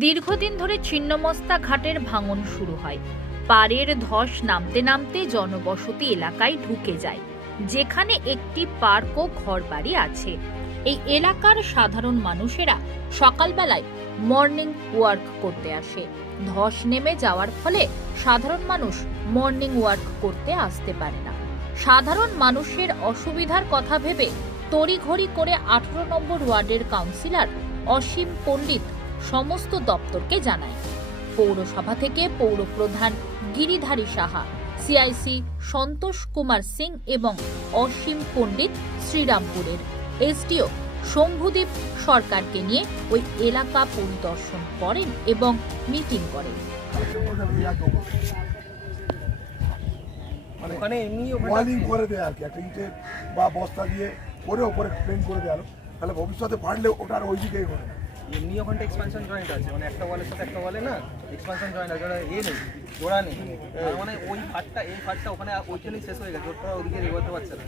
দীর্ঘদিন ধরে ছিন্নমস্তা ঘাটের ভাঙন শুরু হয়। পাড়ের ধস নামতে নামতে জনবসতি এলাকায় ঢুকে যায়, যেখানে একটি পার্ক ও ঘরবাড়ি আছে। এই এলাকার সাধারণ মানুষেরা সকালবেলায় মর্নিং ওয়ার্ক করতে আসে। ধস নেমে যাওয়ার ফলে সাধারণ মানুষ মর্নিং ওয়ার্ক করতে আসতে পারে না। সাধারণ মানুষের অসুবিধার কথা ভেবে তড়িঘড়ি করে 18 নম্বর ওয়ার্ডের কাউন্সিলর অসীম পণ্ডিত সমস্ত দপ্তরকে জানায়। পৌরসভা থেকে পৌরপ্রধান গিরিধারী সাহা, সিআইসি সন্তোষ কুমার সিং এবং অসীম পণ্ডিত শ্রীরামপুরের এসডিও শম্ভুদীপ সরকারকে নিয়ে ওই এলাকা পরিদর্শন করেন এবং মিটিং করেন। ওখানে এমনি ওয়ালিং করে দেয় আর কি, একটা ইটে বা বস্তা দিয়ে করে ওপরে প্লেন করে দেয়, তাহলে ভবিষ্যতে ফাটলে ওটা আর ওই দিকেই করে না। এমনি ওখানটা এক্সপানশন জয়েন্ট আছে, মানে একটা ওয়ালের সাথে একটা ওয়ালে না এক্সপানশন জয়েন্ট আছে, ওটা নেই জোড়া নেই, তার মানে ওই ফাটটা এই ফাটটা ওখানে ওইখানেই শেষ হয়ে গেছে, ওটা ওদিকে এগোতে পারছে না।